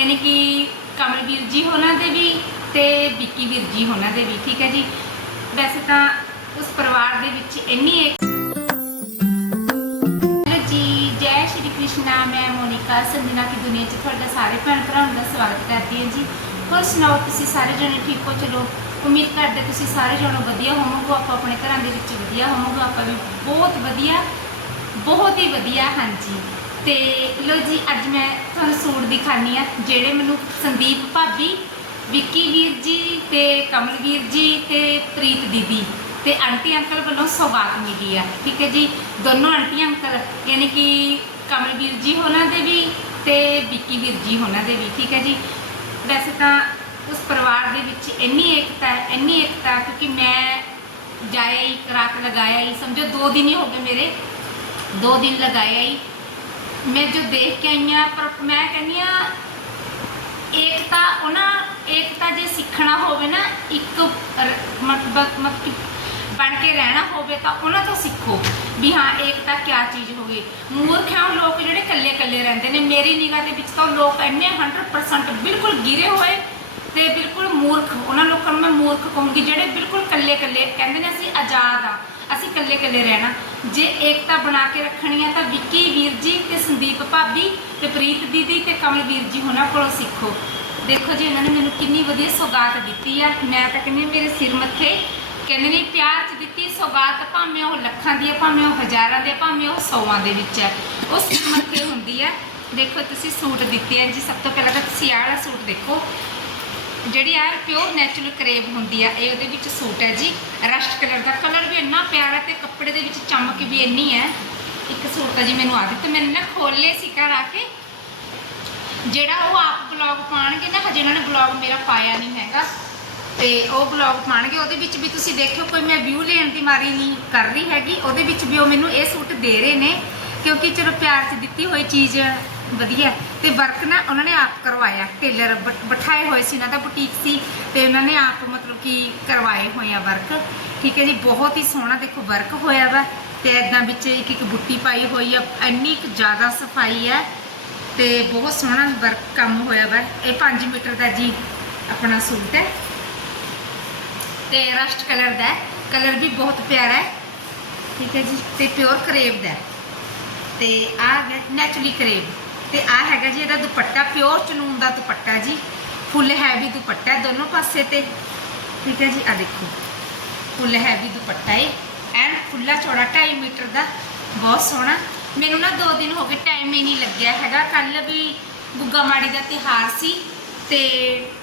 ਯਾਨੀ ਕਿ ਕਮਲ ਵੀਰ ਜੀ ਹੋਣਾ ਦੇ ਵੀ ਤੇ ਵਿੱਕੀ ਵੀਰ ਜੀ ਹੋਣਾ ਦੇ ਵੀ, ਠੀਕ ਹੈ ਜੀ? ਵੈਸੇ ਤਾਂ ਉਸ ਪਰਿਵਾਰ ਦੇ ਵਿੱਚ ਇੰਨੀ ਇੱਕ ਜੀ, ਜੈ ਸ਼੍ਰੀ ਕ੍ਰਿਸ਼ਨਾ, ਮੈਂ ਮੋਨਿਕਾ ਸੰਜਨਾ ਕੀ ਦੁਨੀਆ 'ਚ ਤੁਹਾਡਾ ਸਾਰੇ ਭੈਣ ਭਰਾਵਾਂ ਦਾ ਸਵਾਗਤ ਕਰਦੀ ਹਾਂ ਜੀ। ਹੋਰ ਸੁਣਾਓ, ਤੁਸੀਂ ਸਾਰੇ ਜਣੇ ਠੀਕ ਹੋ? ਚਲੋ, ਉਮੀਦ ਕਰਦੇ ਤੁਸੀਂ ਸਾਰੇ ਜਣੇ ਵਧੀਆ ਹੋਵੋਗੇ, ਆਪਾਂ ਆਪਣੇ ਘਰਾਂ ਦੇ ਵਿੱਚ ਵਧੀਆ ਹੋਵੋਗੇ, ਆਪਾਂ ਵੀ ਬਹੁਤ ਵਧੀਆ, ਬਹੁਤ ਹੀ ਵਧੀਆ, ਹਾਂਜੀ। ਤੇ ਲੋ ਜੀ, ਅੱਜ ਮੈਂ ਤੁਹਾਨੂੰ ਸੂਟ ਦਿਖਾਨੀ ਆ ਜਿਹੜੇ ਮੈਨੂੰ ਸੰਦੀਪ ਭਾਬੀ, ਵਿੱਕੀ ਵੀਰ ਜੀ ਤੇ ਕਮਲਵੀਰ ਜੀ ਤੇ ਪ੍ਰੀਤ ਦੀਦੀ ਤੇ ਆਂਟੀ ਅੰਕਲ ਵੱਲੋਂ ਸੌਗਾਤ ਮਿਲੀ ਆ, ਠੀਕ ਹੈ ਜੀ? ਦੋਨੋਂ ਆਂਟੀ ਅੰਕਲ, ਯਾਨੀ ਕਿ ਕਮਲਵੀਰ ਜੀ ਹੋਣਾ ਦੇ ਵੀ ਤੇ ਵਿੱਕੀ ਵੀਰ ਜੀ ਹੋਣਾ ਦੇ ਵੀ, ਠੀਕ ਹੈ ਜੀ? ਵੈਸੇ ਤਾਂ ਉਸ ਪਰਿਵਾਰ ਦੇ ਵਿੱਚ ਇੰਨੀ ਏਕਤਾ ਹੈ, ਇੰਨੀ ਏਕਤਾ, ਕਿਉਂਕਿ ਮੈਂ ਜਾਇਆ ਹੀ, ਰਾਤ ਲਗਾਇਆ ਹੀ, ਸਮਝੋ, ਦੋ ਦਿਨ ਹੀ ਹੋ ਗਏ ਮੇਰੇ, ਦੋ ਦਿਨ ਲਗਾਇਆ ਹੀ ਮੈਂ ਜੋ ਦੇਖ ਕੇ ਆਈ ਹਾਂ, ਪਰ ਮੈਂ ਕਹਿੰਦੀ ਆ ਏਕਤਾ ਉਹਨਾਂ ਏਕਤਾ ਜੇ ਸਿੱਖਣਾ ਹੋਵੇ ਨਾ, ਇੱਕ ਮਤਲਬ ਮਤਲਬ ਬਣ ਕੇ ਰਹਿਣਾ ਹੋਵੇ ਤਾਂ ਉਹਨਾਂ ਤੋਂ ਸਿੱਖੋ ਵੀ ਹਾਂ, ਏਕਤਾ ਕਿਆ ਚੀਜ਼ ਹੋਵੇ ਮੂਰਖ ਹੈ ਉਹ ਲੋਕ ਜਿਹੜੇ ਇਕੱਲੇ ਇਕੱਲੇ ਰਹਿੰਦੇ ਨੇ, ਮੇਰੀ ਨਿਗਾਹ ਦੇ ਵਿੱਚ ਤਾਂ ਉਹ ਲੋਕ ਇੰਨੇ 100% ਬਿਲਕੁਲ ਗਿਰੇ ਹੋਏ ਤੇ ਬਿਲਕੁਲ ਮੂਰਖ, ਉਹਨਾਂ ਲੋਕਾਂ ਨੂੰ ਮੈਂ ਮੂਰਖ ਕਹੂੰਗੀ, ਜਿਹੜੇ ਬਿਲਕੁਲ ਇਕੱਲੇ ਇਕੱਲੇ ਕਹਿੰਦੇ ਨੇ ਅਸੀਂ ਆਜ਼ਾਦ ਆ। ਅਸੀਂ ਇਕੱਲੇ ਇਕੱਲੇ ਰਹਿਣਾ। ਜੇ ਏਕਤਾ ਬਣਾ ਕੇ ਰੱਖਣੀ ਆ ਤਾਂ ਵਿੱਕੀ, ਵੀਰ ਜੀ ਤੇ ਸੰਦੀਪ ਭਾਬੀ ਤੇ ਪ੍ਰੀਤ ਦੀਦੀ ਤੇ ਕਮਲਵੀਰ ਜੀ ਉਹਨਾਂ ਕੋਲੋਂ ਸਿੱਖੋ। ਦੇਖੋ ਜੀ, ਇਹਨਾਂ ਨੇ ਮੈਨੂੰ ਕਿੰਨੀ ਵਧੀਆ ਸੌਗਾਤ ਦਿੱਤੀ ਆ। ਮੈਂ ਤਾਂ ਕਹਿੰਦੀ ਮੇਰੇ ਸਿਰ ਮੱਥੇ ਕਹਿੰਦੇ ਨੇ ਪਿਆਰ ਚ ਦਿੱਤੀ, ਸੌਗਾਤ ਭਾਵੇਂ ਉਹ ਲੱਖਾਂ ਦੀ ਹੈ ਭਾਵੇਂ ਉਹ ਹਜ਼ਾਰਾਂ ਦੀ ਹੈ ਭਾਵੇਂ ਉਹ ਸੌਵਾਂ ਦੇ ਵਿੱਚ ਹੈ ਉਹ ਸਿਰ ਮੱਥੇ ਹੁੰਦੀ ਹੈ ਦੇਖੋ, ਤੁਸੀਂ ਸੂਟ ਦਿੱਤੇ ਆ ਜੀ, ਸਭ ਤੋਂ ਪਹਿਲਾਂ ਤਾਂ ਤੁਸੀਂ ਆਹ ਵਾਲਾ ਸੂਟ ਦੇਖੋ। ਜਿਹੜੀ ਆ ਪਿਓਰ ਨੈਚੁਰਲ ਕਰੇਵ ਹੁੰਦੀ ਆ, ਇਹ ਉਹਦੇ ਵਿੱਚ ਸੂਟ ਹੈ ਜੀ। ਰਸ਼ਟ ਕਲਰ ਦਾ ਕਲਰ ਵੀ ਇੰਨਾ ਪਿਆਰਾ ਤੇ ਕੱਪੜੇ ਦੇ ਵਿੱਚ ਚਮਕ ਵੀ ਇੰਨੀ ਹੈ। ਇੱਕ ਸੂਟ ਤਾਂ ਜੀ ਮੈਨੂੰ ਆ ਦਿੱਤਾ, ਮੈਨੂੰ ਨਾ ਖੋਲੇ ਸੀ ਘਰ ਆ ਕੇ। ਜਿਹੜਾ ਉਹ ਆਪ ਬਲੌਗ ਪਾਣਗੇ ਨਾ, ਹਜੇ ਉਹਨਾਂ ਨੇ ਬਲੌਗ ਮੇਰਾ ਪਾਇਆ ਨਹੀਂ ਹੈਗਾ। ਤੇ ਉਹ ਬਲੌਗ ਪਾਣਗੇ, ਉਹਦੇ ਵਿੱਚ ਵੀ ਤੁਸੀਂ ਦੇਖਿਓ, ਕੋਈ ਮੈਂ ਵਿਊ ਲੈਣ ਦੀ ਮਾਰੀ ਨਹੀਂ ਕਰ ਰਹੀ ਹੈਗੀ। ਉਹਦੇ ਵਿੱਚ ਵੀ ਉਹ ਮੈਨੂੰ ਇਹ ਸੂਟ ਦੇ ਰਹੇ ਨੇ, ਕਿਉਂਕਿ ਚਲੋ ਪਿਆਰ 'ਚ ਦਿੱਤੀ ਹੋਈ ਚੀਜ਼ ਵਧੀਆ ਤੇ ਵਰਕ ਨਾ ਉਹਨਾਂ ਨੇ ਆਪ ਕਰਵਾਇਆ, ਟੇਲਰ ਬਿਠਾਏ ਹੋਏ ਸੀ, ਇਹਨਾਂ ਦਾ ਬੁਟੀਕ ਸੀ, ਤੇ ਉਹਨਾਂ ਨੇ ਆਪ ਮਤਲਬ ਕਿ ਕਰਵਾਏ ਹੋਏ ਆ ਵਰਕ। ਠੀਕ ਹੈ ਜੀ, ਬਹੁਤ ਹੀ ਸੋਹਣਾ ਦੇਖੋ ਵਰਕ ਹੋਇਆ ਵਾ, ਤੇ ਇਦਾਂ ਵਿੱਚ ਇੱਕ ਇੱਕ ਬੁੱਟੀ ਪਾਈ ਹੋਈ ਆ, ਇੰਨੀ ਕੁ ਜ਼ਿਆਦਾ ਸਫ਼ਾਈ ਹੈ, ਤੇ ਬਹੁਤ ਸੋਹਣਾ ਵਰਕ ਕੰਮ ਹੋਇਆ ਵਾ। ਇਹ 5 ਮੀਟਰ ਦਾ ਜੀ ਆਪਣਾ ਸੂਟ ਹੈ। ਤੇ ਰਸਟ ਕਲਰ ਦਾ ਕਲਰ ਵੀ ਬਹੁਤ ਪਿਆਰਾ ਹੈ। ਠੀਕ ਹੈ ਜੀ, ਤੇ ਪਿਓਰ ਕਰੇਵ ਦਾ ਹੈ। ਤੇ ਆ ਨੈਚੁਰਲੀ ਕਰੇਵ। ਤੇ ਆ ਹੈਗਾ ਜੀ ਇਹਦਾ ਦੁਪੱਟਾ ਪਿਓਰ ਚਨੂਨ ਦਾ ਦੁਪੱਟਾ ਜੀ। ਫੁੱਲ ਹੈਵੀ ਦੁਪੱਟਾ ਦੋਨੋਂ ਪਾਸੇ ਤੇ। ਠੀਕ ਹੈ ਜੀ ਆ ਦੇਖੋ। ਫੁੱਲ ਹੈਵੀ ਦੁਪੱਟਾ ਹੈ ਐਂਡ ਖੁੱਲਾ ਚੌੜਾ 2.5 ਮੀਟਰ ਦਾ। ਬਹੁਤ ਸੋਹਣਾ। ਮੈਨੂੰ ਨਾ 2 ਦਿਨ ਹੋ ਗਏ ਟਾਈਮ ਹੀ ਨਹੀਂ ਲੱਗਿਆ ਹੈਗਾ। ਕੱਲ ਵੀ ਗੁੱਗਾ ਮਾੜੀ ਦਾ ਤਿਹਾਰ ਸੀ ਤੇ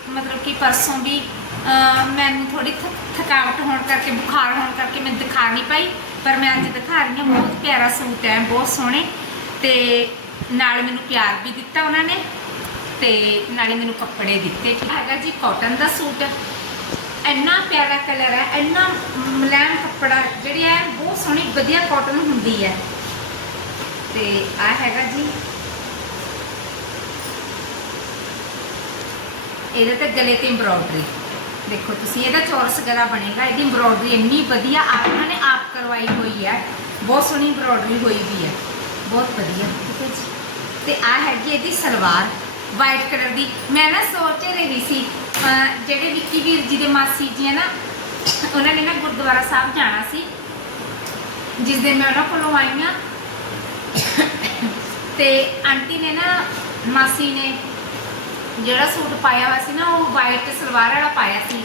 ਮਤਲਬ ਕਿ ਪਰਸੋਂ ਵੀ ਮੈਨੂੰ ਥੋੜੀ ਥਕਾਵਟ ਹੋਣ ਕਰਕੇ, ਬੁਖਾਰ ਹੋਣ ਕਰਕੇ ਮੈਂ ਦਿਖਾ ਨਹੀਂ ਪਾਈ। ਪਰ ਮੈਂ ਅੱਜ ਦਿਖਾ ਰਹੀ ਹਾਂ। ਬਹੁਤ ਪਿਆਰਾ ਸੂਟ ਹੈ। ਬਹੁਤ ਸੋਹਣੇ। ਤੇ ਨਾਲ ਮੈਨੂੰ ਪਿਆਰ ਵੀ ਦਿੱਤਾ ਉਹਨਾਂ ਨੇ ਤੇ ਨਾਲੇ ਮੈਨੂੰ ਕੱਪੜੇ ਦਿੱਤੇ। ਹੈਗਾ ਜੀ ਕਾਟਨ ਦਾ ਸੂਟ। ਇੰਨਾ ਪਿਆਰਾ ਕਲਰ ਹੈ, ਇੰਨਾ ਮਲੈਮ ਕੱਪੜਾ, ਜਿਹੜੀ ਹੈ, ਬਹੁਤ ਸੋਹਣੀ, ਵਧੀਆ ਕਾਟਨ ਹੁੰਦੀ ਹੈ। ਤੇ ਆ ਹੈਗਾ ਜੀ। ਇਹਦੇ ਤੇ ਗਲੇ ਤੇ ਐਮਬ੍ਰੋਇਡਰੀ ਦੇਖੋ ਤੁਸੀਂ, ਇਹਦਾ ਚੌਰਸ ਗਲਾ ਬਣੇਗਾ, ਇਹਦੀ ਐਮਬ੍ਰੋਇਡਰੀ ਇੰਨੀ ਵਧੀਆ ਆਪਾਂ ਨੇ ਆਪ ਕਰਵਾਈ ਹੋਈ ਹੈ। ਬਹੁਤ ਸੋਹਣੀ ਐਮਬ੍ਰੋਇਡਰੀ ਹੋਈ ਵੀ ਹੈ। ਬਹੁਤ ਵਧੀਆ। ਠੀਕ ਹੈ ਜੀ। ਤੇ ਆ ਹੈਗੀ ਇਹਦੀ ਸਲਵਾਰ ਵਾਈਟ ਕਲਰ ਦੀ। ਮੈਂ ਨਾ ਸੋਚ ਰਹੀ ਸੀ ਜਿਹੜੇ ਵਿੱਕੀ ਵੀਰ ਜੀ ਦੇ ਮਾਸੀ ਜੀ ਹੈ ਨਾ, ਉਹਨਾਂ ਨੇ ਨਾ ਗੁਰਦੁਆਰਾ ਸਾਹਿਬ ਜਾਣਾ ਸੀ, ਜਿਸ ਦਿਨ ਮੈਂ ਉਹਨਾਂ ਕੋਲੋਂ ਆਈ ਹਾਂ। ਤੇ ਆਂਟੀ ਨੇ ਨਾ, ਮਾਸੀ ਨੇ ਜਿਹੜਾ ਸੂਟ ਪਾਇਆ ਹੋਇਆ ਸੀ ਨਾ, ਉਹ ਵਾਈਟ ਸਲਵਾਰ ਵਾਲਾ ਪਾਇਆ ਸੀ।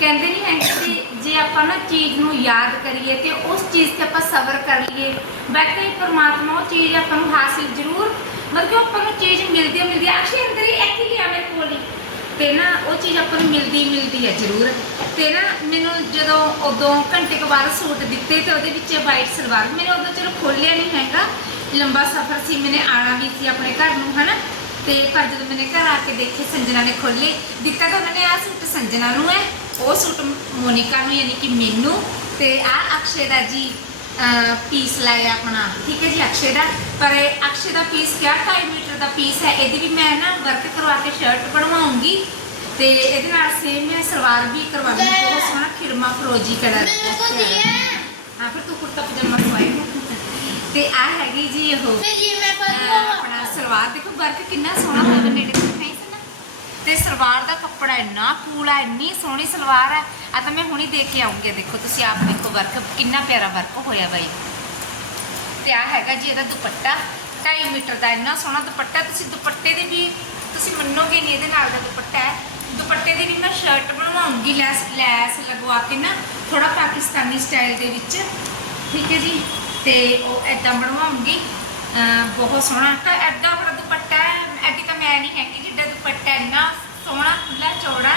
ਕਹਿੰਦੇ ਨਹੀਂ ਹੈ ਕਿ ਜੇ ਆਪਾਂ ਨਾ ਚੀਜ਼ ਨੂੰ ਯਾਦ ਕਰੀਏ ਤੇ ਉਸ ਚੀਜ਼ ਤੇ ਆਪਾਂ ਸਬਰ ਕਰ ਲਈਏ। ਵਾਕਈ ਪਰਮਾਤਮਾ ਉਹ ਚੀਜ਼ ਆਪਾਂ ਨੂੰ ਹਾਸਿਲ ਜ਼ਰੂਰ ਮਤਲਬ ਕਿ ਆਪਾਂ ਨੂੰ ਚੀਜ਼ ਮਿਲਦੀ ਆ ਮਿਲਦੀ ਆ। ਅਕਸ਼ੇ ਅੰਦਰ ਹੀ ਇੱਥੇ ਹੀ ਆਵੇ ਕੋਲ ਹੀ। ਤੇ ਨਾ ਉਹ ਚੀਜ਼ ਆਪਾਂ ਨੂੰ ਮਿਲਦੀ ਮਿਲਦੀ ਹੈ ਜ਼ਰੂਰ। ਤੇ ਨਾ ਮੈਨੂੰ ਜਦੋਂ ਉਦੋਂ ਘੰਟੇ ਕੁ ਬਾਅਦ ਸੂਟ ਦਿੱਤੇ ਤੇ ਉਹਦੇ ਵਿੱਚ ਵਾਈਟ ਸਲਵਾਰ। ਮੇਰੇ ਉਦੋਂ ਚਲੋ ਖੋਲਿਆ ਨਹੀਂ ਹੈਗਾ। ਲੰਬਾ ਸਫ਼ਰ ਸੀ, ਮੈਨੇ ਆਣਾ ਵੀ ਸੀ ਆਪਣੇ ਘਰ ਨੂੰ, ਹਨਾ? ਤੇ ਪਰ ਜਦੋਂ ਮੈਨੇ ਘਰ ਆ ਕੇ ਦੇਖੇ, ਸੰਜਨਾ ਨੇ ਖੋਲੇ ਦਿੱਤਾ ਤਾਂ ਉਹਨਾਂ ਨੇ ਆ ਸੂਟ ਸੰਜਨਾ ਨੂੰ ਹੈ। ਉਹ ਸੂਟ ਮੋਨਿਕਾ ਨੂੰ, ਯਾਨੀ ਕਿ ਮੈਨੂੰ। ਤੇ ਆ ਅਕਸ਼ੇ ਦਾ ਜੀ ਪੀਸ ਲਾਇਆ ਆਪਣਾ ਠੀਕ ਹੈ ਜੀ ਅਕਸ਼ੇ ਦਾ ਪਰ ਇਹ ਅਕਸ਼ੇ ਦਾ ਪੀਸ ਕਿਆ 2.5 ਮੀਟਰ ਦਾ ਪੀਸ ਹੈ ਇਹਦੀ ਵੀ ਮੈਂ ਨਾ ਵਰਕ ਕਰਵਾ ਕੇ ਸ਼ਰਟ ਬਣਵਾਉਂਗੀ ਤੇ ਇਹਦੇ ਨਾਲ ਸੇਮ ਮੈਂ ਸਲਵਾਰ ਵੀ ਕਰਵਾਉਂਗੀ ਬਹੁਤ ਸੋਹਣਾ ਖਿਰਮਾ ਫਰੋਜੀ ਕਲਰ ਹਾਂ ਫਿਰ ਤੂੰ ਕੁਰਤਾ ਪਜਾਮਾ ਸਵਾਏਗਾ ਤੇ ਆ ਹੈਗੀ ਜੀ ਉਹ ਆਪਣਾ ਸਲਵਾਰ ਦੇਖੋ ਵਰਕ ਕਿੰਨਾ ਸੋਹਣਾ ਹੋਇਆ ਮੇਰੇ ਤੇ ਸਲਵਾਰ ਦਾ ਕੱਪੜਾ ਇੰਨਾ ਕੂਲ ਹੈ ਇੰਨੀ ਸੋਹਣੀ ਸਲਵਾਰ ਹੈ ਆ ਤਾਂ ਮੈਂ ਹੁਣੀ ਦੇਖ ਕੇ ਆਉਂਗੀ ਦੇਖੋ, ਤੁਸੀਂ ਆਪ ਦੇਖੋ ਵਰਕ ਕਿੰਨਾ ਪਿਆਰਾ ਵਰਕ ਹੋਇਆ ਬਾਈ। ਤੇ ਆ ਹੈਗਾ ਜੀ ਇਹਦਾ ਦੁਪੱਟਾ। 2.5 ਮੀਟਰ ਦਾ ਇੰਨਾ ਸੋਹਣਾ ਦੁਪੱਟਾ, ਤੁਸੀਂ ਦੁਪੱਟੇ ਦੇ ਵੀ, ਤੁਸੀਂ ਮੰਨੋਗੇ ਨਹੀਂ ਇਹਦੇ ਨਾਲ ਦਾ ਦੁਪੱਟਾ ਹੈ। ਦੁਪੱਟੇ ਦੀ ਵੀ ਮੈਂ ਸ਼ਰਟ ਬਣਵਾਉਂਗੀ ਲੈਸ ਲੈਸ ਲਗਵਾ ਕੇ ਨਾ ਥੋੜਾ ਪਾਕਿਸਤਾਨੀ ਸਟਾਈਲ ਦੇ ਵਿੱਚ। ਠੀਕ ਹੈ ਜੀ? ਤੇ ਉਹ ਐਦਾਂ ਬਣਵਾਉਂਗੀ। ਬਹੁਤ ਸੋਹਣਾ। ਤਾਂ ਐਦਾਂ ਬੜਾ ਦੁਪੱਟਾ ਹੈ, ਐਡੀ ਤਾਂ ਮੈਂ ਨਹੀਂ ਹੈਗੀ ਜਿੱਡਾ ਦੁਪੱਟਾ ਇੰਨਾ ਸੋਹਣਾ ਖੁੱਲਾ ਚੌੜਾ।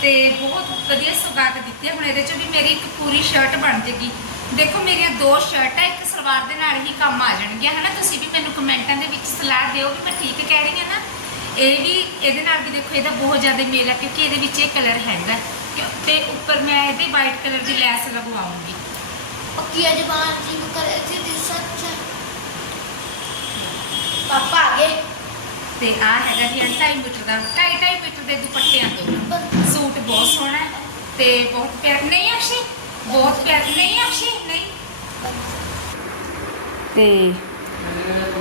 ਤੇ ਬਹੁਤ ਵਧੀਆ ਸੁਗਾਤ ਦਿੱਤੀ ਹੈ ਹੁਣ ਇਹਦੇ ਚ ਵੀ ਮੇਰੀ ਇੱਕ ਪੂਰੀ ਸ਼ਰਟ ਬਣ ਜੇਗੀ ਦੇਖੋ ਮੇਰੀਆਂ ਦੋ ਸ਼ਰਟਾਂ ਇੱਕ ਸਲਵਾਰ ਦੇ ਨਾਲ ਹੀ ਕੰਮ ਆ ਜਾਣਗੀਆਂ ਹਨਾ ਤੁਸੀਂ ਵੀ ਮੈਨੂੰ ਕਮੈਂਟਾਂ ਦੇ ਵਿੱਚ ਸਲਾਹ ਦਿਓ ਕਿ ਮੈਂ ਠੀਕ ਕਹਿ ਰਹੀ ਹਾਂ ਨਾ ਇਹ ਵੀ ਇਹਦੇ ਨਾਲ ਵੀ ਦੇਖੋ ਇਹਦਾ ਬਹੁਤ ਜ਼ਿਆਦਾ ਮੇਲ ਹੈ ਕਿਉਂਕਿ ਇਹਦੇ ਵਿੱਚ ਇਹ ਕਲਰ ਹੈਗਾ ਕਿਉਂ- ਤੇ ਉੱਪਰ ਮੈਂ ਇਹਦੇ ਵਾਈਟ ਕਲਰ ਦੀ ਲੈਸ ਲਗਵਾਉਂਗੀ पक्की जबान जी को कर ऐसे दिल सच पापा आगे ਤੇ ਆ ਹੈਗਾ ਜੀ 2.5 ਮੀਟਰ ਦਾ 2.5 ਮੀਟਰ ਦੇ ਦੁਪੱਟਿਆਂ ਤੋਂ ਸੂਟ ਬਹੁਤ ਸੋਹਣਾ ਹੈ ਤੇ ਬਹੁਤ ਪਿਆਰ ਨਹੀਂ ਅਕਸ਼ੇ ਬਹੁਤ ਪਿਆਰ ਨਹੀਂ ਅਕਸ਼ੇ ਨਹੀਂ। ਤੇ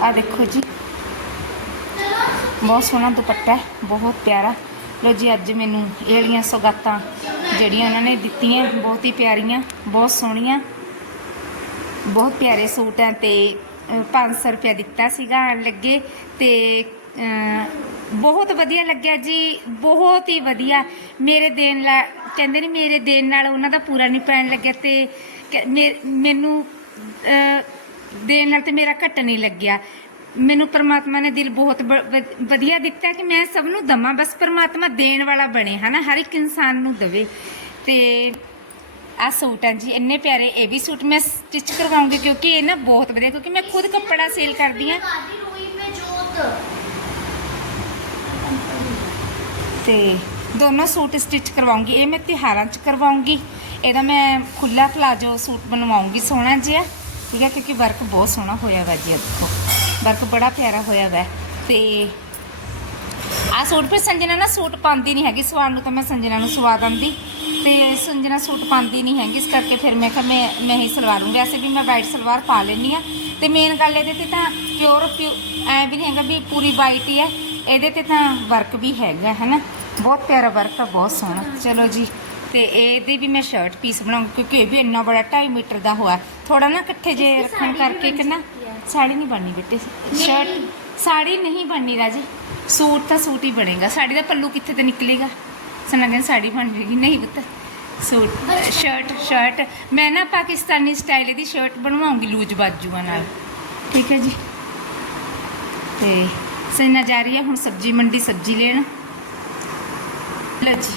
ਆ ਦੇਖੋ ਜੀ। ਬਹੁਤ ਸੋਹਣਾ ਦੁਪੱਟਾ ਬਹੁਤ ਪਿਆਰਾ। ਲੋ ਜੀ ਅੱਜ ਮੈਨੂੰ ਇਹ ਵਾਲੀਆਂ ਸੌਗਾਤਾਂ ਜਿਹੜੀਆਂ ਉਹਨਾਂ ਨੇ ਦਿੱਤੀਆਂ ਬਹੁਤ ਹੀ ਪਿਆਰੀਆਂ ਬਹੁਤ ਸੋਹਣੀਆਂ। ਬਹੁਤ ਪਿਆਰੇ ਸੂਟ ਆ ਤੇ ਅ, 500 ਰੁਪਇਆ ਦਿੱਤਾ ਸੀਗਾ ਆਉਣ ਲੱਗੇ ਤੇ ਬਹੁਤ ਵਧੀਆ ਲੱਗਿਆ ਜੀ, ਬਹੁਤ ਹੀ ਵਧੀਆ। ਮੇਰੇ ਦੇਣ ਲਾ, ਕਹਿੰਦੇ ਨੇ ਮੇਰੇ ਦੇਣ ਨਾਲ ਉਹਨਾਂ ਦਾ ਪੂਰਾ ਨਹੀਂ ਪੈਣ ਲੱਗਿਆ ਤੇ ਕ- ਮੇ- ਮੈਨੂੰ ਦੇਣ ਨਾਲ ਤੇ ਮੇਰਾ ਘਟ ਨਹੀਂ ਲੱਗਿਆ। ਮੈਨੂੰ ਪਰਮਾਤਮਾ ਨੇ ਦਿਲ ਬਹੁਤ ਬ- ਵਧੀਆ ਦਿੱਤਾ ਕਿ ਮੈਂ ਸਭ ਨੂੰ ਦਵਾਂ, ਬਸ ਪਰਮਾਤਮਾ ਦੇਣ ਵਾਲਾ ਬਣੇ, ਹਨਾ? ਹਰ ਇੱਕ ਇਨਸਾਨ ਨੂੰ ਦਵੇ। ਤੇ ਆ ਸੂਟ ਹੈ ਜੀ, ਇੰਨੇ ਪਿਆਰੇ, ਇਹ ਵੀ ਸੂਟ ਮੈਂ ਸਟਿਚ ਕਰਵਾਉਂਗੀ ਕਿਉਂਕਿ ਇਹ ਨਾ ਬਹੁਤ ਵਧੀਆ, ਕਿਉਂਕਿ ਮੈਂ ਖੁਦ ਕੱਪੜਾ ਸੇਲ ਕਰਦੀ ਆ ਤੇ ਦੋਨੋਂ ਸੂਟ ਸਟਿਚ ਕਰਵਾਉਂਗੀ। ਇਹ ਮੈਂ ਤਿਹਾਰਾਂ 'ਚ ਕਰਵਾਉਂਗੀ। ਇਹਦਾ ਮੈਂ ਖੁੱਲਾ ਪਲਾਜੋ ਸੂਟ ਬਣਵਾਉਂਗੀ, ਸੋਹਣਾ ਜਿਹਾ। ਠੀਕ ਹੈ, ਕਿਉਂਕਿ ਵਰਕ ਬਹੁਤ ਸੋਹਣਾ ਹੋਇਆ ਵਾ ਜੀ, ਇਹ ਦੇਖੋ। ਵਰਕ ਬੜਾ ਪਿਆਰਾ ਹੋਇਆ ਵਾ। ਤੇ ਆ ਸੂਟ ਫਿਰ ਸੰਜਨਾ ਨਾ ਸੂਟ ਪਾਉਂਦੀ ਨਹੀਂ ਹੈਗੀ ਸਵਾਰ ਨੂੰ ਤਾਂ ਮੈਂ ਸੰਜਨਾ ਨੂੰ ਸਵਾ ਦਿੰਦੀ। ਤੇ ਸੰਜਨਾ ਸੂਟ ਪਾਉਂਦੀ ਨਹੀਂ ਹੈਗੀ, ਇਸ ਕਰਕੇ ਫਿਰ ਮੈਂ ਕਿਹਾ ਮੈਂ ਮੈਂ ਹੀ ਸਲਵਾਰ ਲੂੰ। ਵੈਸੇ ਵੀ ਮੈਂ ਵਾਈਟ ਸਲਵਾਰ ਪਾ ਲੈਂਦੀ ਆ ਤੇ ਮੇਨ ਗੱਲ ਇਹਦੇ ਤੇ ਤਾਂ ਪਿਓਰ ਐ ਵੀ ਨਹੀਂ ਹੈਗਾ ਵੀ ਪੂਰੀ ਵਾਈਟ ਹੀ ਹੈ। ਇਹਦੇ ਤੇ ਤਾਂ ਵਰਕ ਵੀ ਹੈਗਾ ਹੈ ਨਾ ਬਹੁਤ ਪਿਆਰਾ ਵਰਕ ਆ ਬਹੁਤ ਸੋਹਣਾ। ਚਲੋ ਜੀ ਤੇ ਇਹਦੀ ਵੀ ਮੈਂ ਸ਼ਰਟ ਪੀਸ ਬਣਾਉਂਗੀ ਕਿਉਂਕਿ ਇਹ ਵੀ ਇੰਨਾ ਬੜਾ 2.5 ਮੀਟਰ ਦਾ ਹੋਇਆ। ਥੋੜਾ ਨਾ ਇਕੱਠੇ ਜੇ ਰੱਖਣ ਕਰਕੇ ਕਿ ਨਾ ਸਾੜੀ ਨਹੀਂ ਬਣਨੀ ਬੇਟੇ ਸ਼ਰਟ ਸਾੜੀ ਨਹੀਂ ਬਣਨੀ ਰਾਜੀ। ਸੂਟ ਤਾਂ ਸੂਟ ਹੀ ਬਣੇਗਾ। ਸਾੜੀ ਦਾ ਪੱਲੂ ਕਿੱਥੇ ਤੇ ਨਿਕਲੇਗਾ? ਸਨਾ ਕਹਿੰਦੇ ਸਾੜੀ ਬਣ ਜੇਗੀ। ਨਹੀਂ ਪੁੱਤ ਸੂਟ ਸ਼ਰਟ ਸ਼ਰਟ ਮੈਂ ਨਾ ਪਾਕਿਸਤਾਨੀ ਸਟਾਈਲ ਦੀ ਸ਼ਰਟ ਬਣਵਾਉਂਗੀ ਲੂਜ ਬਾਜੂਆਂ ਨਾਲ। ਠੀਕ ਹੈ ਜੀ। ਤੇ ਸੈਨਾ ਜਾ ਰਹੀ ਹੈ ਹੁਣ ਸਬਜ਼ੀ ਮੰਡੀ ਸਬਜ਼ੀ ਲੈਣ। ਲੋ ਜੀ।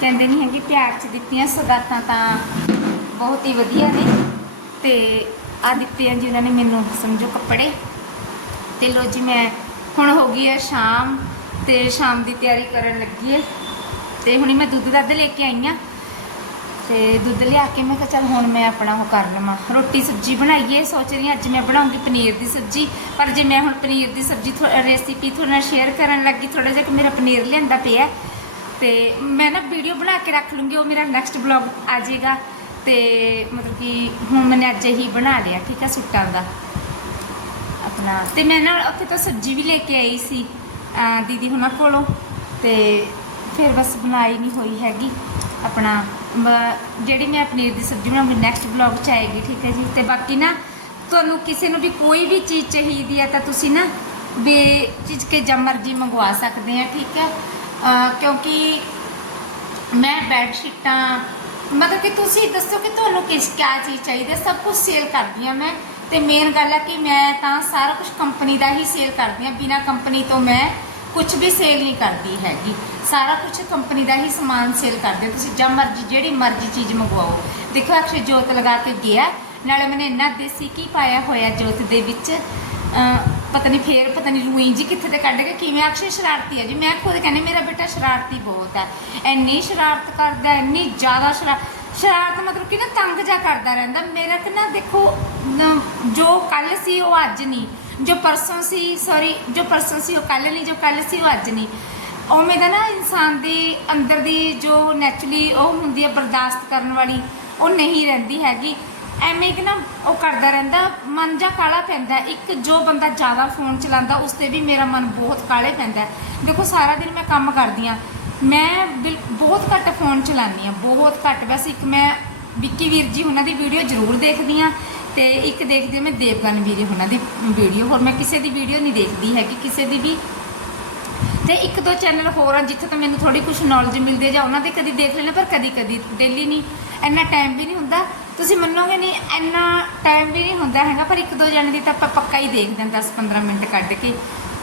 ਕਹਿੰਦੇ ਨਹੀਂ ਹੈਗੀ ਪਿਆਰ ਚ ਦਿੱਤੀਆਂ ਸੌਗਾਤਾਂ ਤਾਂ ਬਹੁਤ ਹੀ ਵਧੀਆ ਨੇ। ਤੇ ਆ ਦਿੱਤੇ ਆ ਜੀ ਉਹਨਾਂ ਨੇ ਮੈਨੂੰ, ਸਮਝੋ ਕੱਪੜੇ। ਤੇ ਲੋ ਜੀ ਮੈਂ ਹੁਣ ਹੋ ਗਈ ਹੈ ਸ਼ਾਮ ਤੇ ਸ਼ਾਮ ਦੀ ਤਿਆਰੀ ਕਰਨ ਲੱਗੀ ਹੈ ਤੇ ਹੁਣੀ ਮੈਂ ਦੁੱਧ ਦੱਧ ਲੈ ਕੇ ਆਈ ਆ। ਤੇ ਦੁੱਧ ਲਿਆ ਕੇ ਮੈਂ ਕਿਹਾ ਚੱਲ ਹੁਣ ਮੈਂ ਆਪਣਾ ਉਹ ਕਰ ਲਵਾਂ। ਰੋਟੀ ਸਬਜ਼ੀ ਬਣਾਈਏ ਸੋਚ ਰਹੀ ਹਾਂ ਅੱਜ ਮੈਂ ਬਣਾਉਂਗੀ ਪਨੀਰ ਦੀ ਸਬਜ਼ੀ। ਪਰ ਜੇ ਮੈਂ ਹੁਣ ਪਨੀਰ ਦੀ ਸਬਜ਼ੀ ਰੈਸਿਪੀ ਤੁਹਾਡੇ ਨਾਲ ਸ਼ੇਅਰ ਕਰਨ ਲੱਗੀ ਥੋੜਾ ਜਿਹਾ ਕਿ ਮੇਰਾ ਪਨੀਰ ਲਿਆਂਦਾ ਪਿਆ। ਤੇ ਮੈਂ ਨਾ ਵੀਡੀਓ ਬਣਾ ਕੇ ਰੱਖ ਲੂੰਗੀ, ਉਹ ਮੇਰਾ ਨੈਕਸਟ ਬਲੌਗ ਆ ਜਾਏਗਾ। ਤੇ ਮਤਲਬ ਕਿ ਹੁਣ ਮੈਨੇ ਅੱਜ ਹੀ ਬਣਾ ਲਿਆ, ਠੀਕ ਹੈ ਸੁੱਟਾਂ ਦਾ। ਆਪਣਾ, ਤੇ ਮੈਂ ਨਾ ਉੱਥੇ ਤੋਂ ਸਬਜ਼ੀ ਵੀ ਲੈ ਕੇ ਆਈ ਸੀ ਦੀਦੀ ਹੁਣਾਂ ਕੋਲੋਂ। ਤੇ ਫਿਰ ਬਸ ਬਣਾਈ ਨਹੀਂ ਹੋਈ ਹੈਗੀ। ਆਪਣਾ, ਬ- ਜਿਹੜੀ ਮੈਂ ਪਨੀਰ ਦੀ ਸਬਜ਼ੀ ਬਣਾਉਂਗੀ ਨੈਕਸਟ ਬਲੌਗ 'ਚ ਆਏਗੀ, ਠੀਕ ਹੈ ਜੀ। ਤੇ ਬਾਕੀ ਨਾ, ਤੁਹਾਨੂੰ ਕਿਸੇ ਨੂੰ ਵੀ ਕੋਈ ਵੀ ਚੀਜ਼ ਚਾਹੀਦੀ ਹੈ ਤਾਂ ਤੁਸੀਂ ਨਾ ਵੀ ਚੀਜ਼ ਕੇ ਜਦ ਮਰਜ਼ੀ ਮੰਗਵਾ ਸਕਦੇ ਆ, ਠੀਕ ਹੈ ਕਿਉਂਕਿ ਮੈਂ ਬੈੱਡ ਸ਼ੀਟਾਂ ਮਤਲਬ ਕਿ ਤੁਸੀਂ ਦੱਸੋ ਕਿ ਤੁਹਾਨੂੰ ਕਿਸ, ਕਿਆ ਚੀਜ਼ ਚਾਹੀਦੀ ਹੈ? ਸਭ ਕੁਝ ਸੇਲ ਕਰਦੀ ਹਾਂ ਮੈਂ। ਤੇ ਮੇਨ ਗੱਲ ਆ ਕਿ ਮੈਂ ਤਾਂ ਸਾਰਾ ਕੁਝ ਕੰਪਨੀ ਦਾ ਹੀ ਸੇਲ ਕਰਦੀ ਹਾਂ। ਬਿਨਾ ਕੰਪਨੀ ਤੋਂ ਮੈਂ ਕੁਝ ਵੀ ਸੇਲ ਨਹੀਂ ਕਰਦੀ ਹੈਗੀ। ਸਾਰਾ ਕੁਝ ਕੰਪਨੀ ਦਾ ਹੀ ਸਮਾਨ ਸੇਲ ਕਰਦੇ ਤੁਸੀਂ ਜਾਂ ਮਰਜ਼ੀ, ਜਿਹੜੀ ਮਰਜ਼ੀ ਚੀਜ਼ ਮੰਗਵਾਓ। ਦੇਖੋ, ਅਕਸ਼ੇ ਜੋਤ ਲਗਾ ਕੇ ਗਿਆ। ਨਾਲੇ ਮੈਨੇ ਇੰਨਾ ਦੇਸੀ ਕੀ ਪਾਇਆ ਹੋਇਆ ਜੋਤ ਦੇ ਵਿੱਚ। ਪਤਾ ਨਹੀਂ ਫੇਰ, ਪਤਾ ਨਹੀਂ ਰੂਈ ਜੀ ਕਿੱਥੇ ਤੇ ਕੱਢ ਕੇ ਕਿਵੇਂ ਅਕਸ਼ੇ ਸ਼ਰਾਰਤੀ ਹੈ ਜੀ। ਮੈਂ ਖੁਦ ਕਹਿੰਦੀ, ਮੇਰਾ ਬੇਟਾ ਸ਼ਰਾਰਤੀ ਬਹੁਤ ਹੈ ਇੰਨੀ ਸ਼ਰਾਰਤ ਕਰਦਾ, ਇੰਨੀ ਜ਼ਿਆਦਾ ਸ਼ਰਾ, ਸ਼ਰਾਰਤ ਮਤਲਬ ਕਿ ਨਾ ਤੰਗ ਜਾ ਕਰਦਾ ਰਹਿੰਦਾ। ਮੇਰਾ ਕਿ ਨਾ ਦੇਖੋ ਜੋ ਕੱਲ ਸੀ ਉਹ ਅੱਜ ਨਹੀਂ ਜੋ ਪਰਸੋਂ ਸੀ ਸੌਰੀ ਜੋ ਪਰਸੋਂ ਸੀ ਉਹ ਕੱਲ ਨਹੀਂ ਜੋ ਕੱਲ ਸੀ ਉਹ ਅੱਜ ਨਹੀਂ ਉਵੇਂ ਦਾ ਨਾ ਇਨਸਾਨ ਦੇ ਅੰਦਰ ਦੀ ਜੋ ਨੈਚੁਰਲੀ ਉਹ ਹੁੰਦੀ ਹੈ ਬਰਦਾਸ਼ਤ ਕਰਨ ਵਾਲੀ, ਉਹ ਨਹੀਂ ਰਹਿੰਦੀ ਹੈਗੀ। ਐਵੇਂ ਕਿ ਨਾ ਉਹ ਕਰਦਾ ਰਹਿੰਦਾ, ਮਨ ਜਾ ਕਾਲਾ ਪੈਂਦਾ ਇੱਕ ਜੋ ਬੰਦਾ ਜ਼ਿਆਦਾ ਫੋਨ ਚਲਾਉਂਦਾ ਉਸ ਤੇ ਵੀ ਮੇਰਾ ਮਨ ਬਹੁਤ ਕਾਲੇ ਪੈਂਦਾ ਦੇਖੋ, ਸਾਰਾ ਦਿਨ ਮੈਂ ਕੰਮ ਕਰਦੀ ਆ ਮੈਂ ਬਿਲ, ਬਹੁਤ ਘੱਟ ਫੋਨ ਚਲਾਉਂਦੀ ਆ ਬਹੁਤ ਘੱਟ। ਬਸ ਇੱਕ ਮੈਂ ਵਿੱਕੀ ਵੀਰ ਜੀ ਉਹਨਾਂ ਦੀ ਵੀਡੀਓ ਜ਼ਰੂਰ ਦੇਖਦੀ ਆ ਤੇ ਇੱਕ ਦੇਖਦੀ ਮੈਂ ਦੇਵਗਨ ਵੀਰੇ ਉਹਨਾਂ ਦੀ ਵੀਡੀਓ ਹੋਰ ਮੈਂ ਕਿਸੇ ਦੀ ਵੀਡੀਓ ਨਹੀਂ ਦੇਖਦੀ ਹੈਗੀ, ਕਿਸੇ ਦੀ ਵੀ। ਤੇ ਇੱਕ ਦੋ ਚੈਨਲ ਹੋਰ ਆ ਜਿੱਥੇ ਤਾਂ ਮੈਨੂੰ ਥੋੜੀ ਕੁਝ ਨੌਲੇਜ ਮਿਲਦੀ ਹੈ ਜਾਂ ਉਹਨਾਂ ਦੇ ਕਦੀ ਦੇਖ ਲੈਣਾ, ਪਰ ਕਦੀ ਕਦੀ ਡੇਲੀ ਨਹੀਂ। ਇੰਨਾ ਟਾਈਮ ਵੀ ਨਹੀਂ ਹੁੰਦਾ। ਤੁਸੀਂ ਮੰਨੋਗੇ ਨਹੀਂ, ਇੰਨਾ ਟਾਈਮ ਵੀ ਨਹੀਂ ਹੁੰਦਾ ਹੈਗਾ, ਪਰ ਇੱਕ ਦੋ ਜਣੇ ਦੀ ਤਾਂ ਆਪਾਂ ਪੱਕਾ ਹੀ ਦੇਖਦੇ ਹਾਂ 10-15 ਮਿੰਟ ਕੱਢ ਕੇ,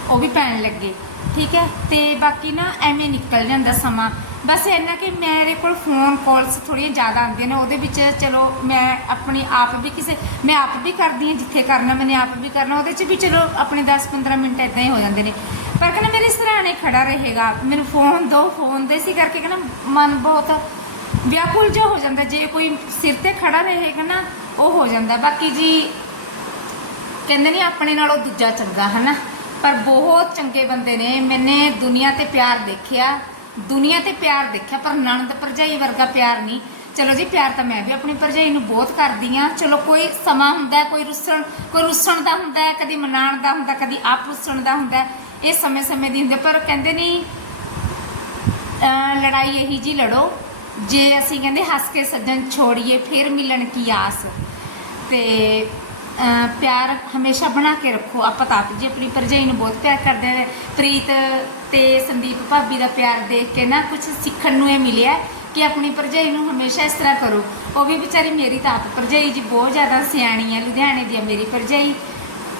ਉਹ ਵੀ ਪੈਣ ਲੱਗੇ। ਠੀਕ ਹੈ? ਤੇ ਬਾਕੀ ਨਾ ਐਵੇਂ ਨਿਕਲ ਜਾਂਦਾ ਸਮਾਂ। ਬਸ ਇੰਨਾ ਕਿ ਮੇਰੇ ਕੋਲ ਫੋਨ ਕਾਲਸ ਥੋੜੀਆਂ ਜ਼ਿਆਦਾ ਆਉਂਦੀਆਂ ਨੇ, ਉਹਦੇ ਵਿੱਚ ਚਲੋ ਮੈਂ ਆਪਣੀ ਆਪ ਵੀ ਕਿਸੇ, ਮੈਂ ਆਪ ਵੀ ਕਰਦੀ ਹਾਂ ਜਿੱਥੇ ਕਰਨਾ, ਮੈਨੇ ਆਪ ਵੀ ਕਰਨਾ, ਉਹਦੇ 'ਚ ਵੀ ਚਲੋ ਆਪਣੇ 10-15 ਮਿੰਟ ਇਦਾਂ ਹੀ ਹੋ ਜਾਂਦੇ ਨੇ। ਪਰ ਕਹਿੰਦਾ ਮੇਰੇ ਸਰਾਣੇ ਖੜਾ ਰਹੇਗਾ। ਮੈਨੂੰ ਫੋਨ ਦੋ ਫੋਨ ਦੇ ਸੀ ਕਰਕੇ ਕਹਿੰਦਾ ਮਨ ਬਹੁਤ ਵਿਆਕੁਲ ਜਿਹਾ ਹੋ ਜਾਂਦਾ ਜੇ ਕੋਈ ਸਿਰ ਤੇ ਖੜਾ ਰਹੇਗਾ ਨਾ ਉਹ ਹੋ ਜਾਂਦਾ। ਬਾਕੀ ਜੀ ਕਹਿੰਦੇ ਨਹੀਂ ਆਪਣੇ ਨਾਲੋਂ ਦੂਜਾ ਚੰਗਾ ਹਨਾ? ਪਰ ਬਹੁਤ ਚੰਗੇ ਬੰਦੇ ਨੇ। ਮੈਨੇ ਦੁਨੀਆ ਤੇ ਪਿਆਰ ਦੇਖਿਆ ਦੁਨੀਆ ਤੇ ਪਿਆਰ ਦੇਖਿਆ ਪਰ ਨਣਦ ਭਰਜਾਈ ਵਰਗਾ ਪਿਆਰ ਨਹੀਂ। ਚਲੋ ਜੀ ਪਿਆਰ ਤਾਂ ਮੈਂ ਵੀ ਆਪਣੀ ਭਰਜਾਈ ਨੂੰ ਬਹੁਤ ਕਰਦੀ ਆ ਚਲੋ ਕੋਈ ਸਮਾਂ ਹੁੰਦਾ ਕੋਈ ਰੁੱਸਣ ਕੋਈ ਰੁੱਸਣ ਦਾ ਹੁੰਦਾ ਹੈ, ਕਦੀ ਮਨਾਉਣ ਦਾ ਹੁੰਦਾ ਕਦੀ ਆਪ ਰੁੱਸਣ ਦਾ ਹੁੰਦਾ ਇਹ ਸਮੇਂ ਸਮੇਂ ਦੀ ਹੁੰਦੀ ਪਰ ਕਹਿੰਦੇ ਨਹੀਂ ਅਹ ਲੜਾਈ ਇਹੀ ਜੀ ਲੜੋ ਜੇ ਅਸੀਂ ਕਹਿੰਦੇ ਹੱਸ ਕੇ ਸੱਜਣ ਛੋੜੀਏ, ਫਿਰ ਮਿਲਣ ਕੀ ਆਸ? ਤੇ ਪਿਆਰ ਹਮੇਸ਼ਾ ਬਣਾ ਕੇ ਰੱਖੋ। ਆਪਾਂ ਤਾਂ ਜੀ ਆਪਣੀ ਭਰਜਾਈ ਨੂੰ ਬਹੁਤ ਪਿਆਰ ਕਰਦੇ ਨੇ ਪ੍ਰੀਤ ਤੇ ਸੰਦੀਪ ਭਾਬੀ ਦਾ ਪਿਆਰ ਦੇਖ ਕੇ ਨਾ ਕੁਝ ਸਿੱਖਣ ਨੂੰ ਇਹ ਮਿਲਿਆ ਕਿ ਆਪਣੀ ਭਰਜਾਈ ਨੂੰ ਹਮੇਸ਼ਾ ਇਸ ਤਰ੍ਹਾਂ ਕਰੋ। ਉਹ ਵੀ ਵਿਚਾਰੀ ਮੇਰੀ ਤਾਂ ਆਪ ਭਰਜਾਈ ਜੀ ਬਹੁਤ ਜ਼ਿਆਦਾ ਸਿਆਣੀ ਹੈ। ਲੁਧਿਆਣੇ ਦੀ ਮੇਰੀ ਭਰਜਾਈ।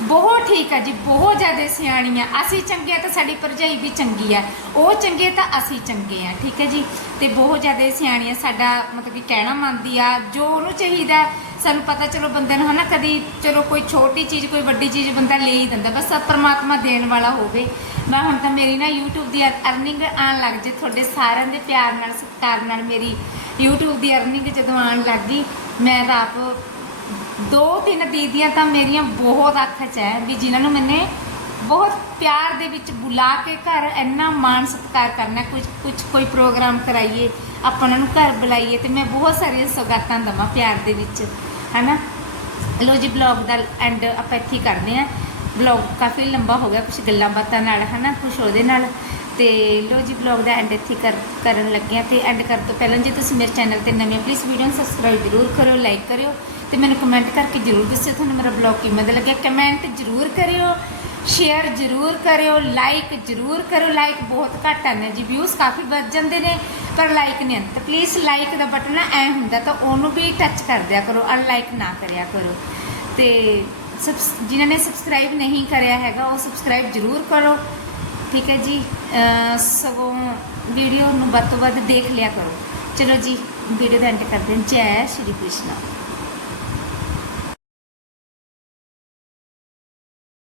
ਬਹੁਤ ਠੀਕ ਹੈ ਜੀ, ਬਹੁਤ ਜ਼ਿਆਦਾ ਸਿਆਣੀ ਆ। ਅਸੀਂ ਚੰਗੇ ਆ ਤਾਂ ਸਾਡੀ ਭਰਜਾਈ ਵੀ ਚੰਗੀ ਆ। ਉਹ ਚੰਗੇ ਤਾਂ ਅਸੀਂ ਚੰਗੇ ਆ, ਠੀਕ ਹੈ ਜੀ? ਤੇ ਬਹੁਤ ਜ਼ਿਆਦਾ ਸਿਆਣੀ ਆ, ਸਾਡਾ ਮਤਲਬ ਕਿ ਕਹਿਣਾ ਮੰਨਦੀ ਆ, ਜੋ ਉਹਨੂੰ ਚਾਹੀਦਾ, ਸਾਨੂੰ ਪਤਾ ਚਲੋ ਬੰਦੇ ਨੂੰ ਹਨਾ, ਕਦੀ ਚਲੋ ਕੋਈ ਛੋਟੀ ਚੀਜ਼, ਕੋਈ ਵੱਡੀ ਚੀਜ਼ ਬੰਦਾ ਲੈ ਹੀ ਦਿੰਦਾ, ਬਸ ਪਰਮਾਤਮਾ ਦੇਣ ਵਾਲਾ ਹੋਵੇ। ਮੈਂ ਹੁਣ ਤਾਂ ਮੇਰੀ ਨਾ YouTube ਦੀ ਅਰਨਿੰਗ ਆਉਣ ਲੱਗ ਜੇ, ਤੁਹਾਡੇ ਸਾਰਿਆਂ ਦੇ ਪਿਆਰ ਨਾਲ, ਸਤਿਕਾਰ ਨਾਲ ਮੇਰੀ YouTube ਦੀ ਅਰਨਿੰਗ ਜਦੋਂ ਆਉਣ ਲੱਗ ਗਈ, ਮੈਂ ਤਾਂ ਆਪ ਦੋ ਤਿੰਨ ਦੀਦੀਆਂ ਤਾਂ ਮੇਰੀਆਂ ਬਹੁਤ ਅੱਖ 'ਚ ਹੈ ਵੀ ਜਿਨ੍ਹਾਂ ਨੂੰ ਮੈਨੇ ਬਹੁਤ ਪਿਆਰ ਦੇ ਵਿੱਚ ਬੁਲਾ ਕੇ ਘਰ ਇੰਨਾ ਮਾਣ ਸਤਿਕਾਰ ਕਰਨਾ, ਕੁਝ ਕੁਝ ਕੋਈ ਪ੍ਰੋਗਰਾਮ ਕਰਾਈਏ, ਆਪਾਂ ਉਹਨਾਂ ਨੂੰ ਘਰ ਬੁਲਾਈਏ ਤੇ ਮੈਂ ਬਹੁਤ ਸਾਰੀਆਂ ਸੌਗਾਤਾਂ ਦਵਾਂ ਪਿਆਰ ਦੇ ਵਿੱਚ, ਹੈਨਾ? ਲੋ ਜੀ ਬਲੌਗ ਦਾ ਐਂਡ ਆਪਾਂ ਇੱਥੇ ਕਰਦੇ ਹਾਂ ਬਲੌਗ ਕਾਫੀ ਲੰਬਾ ਹੋ ਗਿਆ, ਕੁਝ ਗੱਲਾਂ ਬਾਤਾਂ ਨਾਲ, ਹਨਾ? ਕੁਝ ਉਹਦੇ ਨਾਲ। ਤੇ ਲੋ ਜੀ ਬਲੌਗ ਦਾ ਐਂਡ ਇੱਥੇ ਕਰ, ਕਰਨ ਲੱਗਿਆ ਹਾਂ ਤੇ ਐਂਡ ਕਰਨ ਤੋਂ ਪਹਿਲਾਂ ਜੇ ਤੁਸੀਂ ਮੇਰੇ ਚੈਨਲ ਤੇ ਨਵੇਂ ਪਲੀਜ਼ ਵੀਡੀਓ ਨੂੰ ਸਬਸਕ੍ਰਾਈਬ ਜ਼ਰੂਰ ਕਰਿਓ ਲਾਈਕ ਕਰਿਓ। ਤੇ ਮੈਨੂੰ ਕਮੈਂਟ ਕਰਕੇ ਜ਼ਰੂਰ ਦੱਸਿਓ ਤੁਹਾਨੂੰ ਮੇਰਾ ਬਲੌਗ ਕਿਵੇਂ ਦਾ ਲੱਗਿਆ। ਕਮੈਂਟ ਜ਼ਰੂਰ ਕਰਿਓ ਸ਼ੇਅਰ ਜ਼ਰੂਰ ਕਰਿਓ ਲਾਈਕ ਜ਼ਰੂਰ ਕਰਿਓ। ਲਾਈਕ ਬਹੁਤ ਘੱਟ ਆਉਂਦੇ ਜੀ ਵਿਊਜ਼ ਕਾਫੀ ਵੱਧ ਜਾਂਦੇ ਨੇ, ਪਰ ਲਾਈਕ ਨਹੀਂ ਆਉਂਦੇ। ਤਾਂ ਪਲੀਜ਼ ਲਾਈਕ ਦਾ ਬਟਨ ਨਾ ਐ ਹੁੰਦਾ, ਤਾਂ ਉਹਨੂੰ ਵੀ ਟੱਚ ਕਰ ਦਿਆ ਕਰੋ ਅਨਲਾਈਕ ਨਾ ਕਰਿਆ ਕਰੋ। ਤੇ ਸਬਸ ਜਿਨ੍ਹਾਂ ਨੇ ਸਬਸਕ੍ਰਾਈਬ ਨਹੀਂ ਕਰਿਆ ਹੈਗਾ, ਉਹ ਸਬਸਕ੍ਰਾਈਬ ਜ਼ਰੂਰ ਕਰੋ। ਠੀਕ ਹੈ ਜੀ ਸਗੋਂ ਵੀਡੀਓ ਨੂੰ ਵੱਧ ਤੋਂ ਵੱਧ ਦੇਖ ਲਿਆ ਕਰੋ। ਚਲੋ ਜੀ ਵੀਡੀਓ ਦਾ ਐਂਡ ਕਰਦੇ ਹਾਂ। ਜੈ ਸ਼੍ਰੀ ਕ੍ਰਿਸ਼ਨ।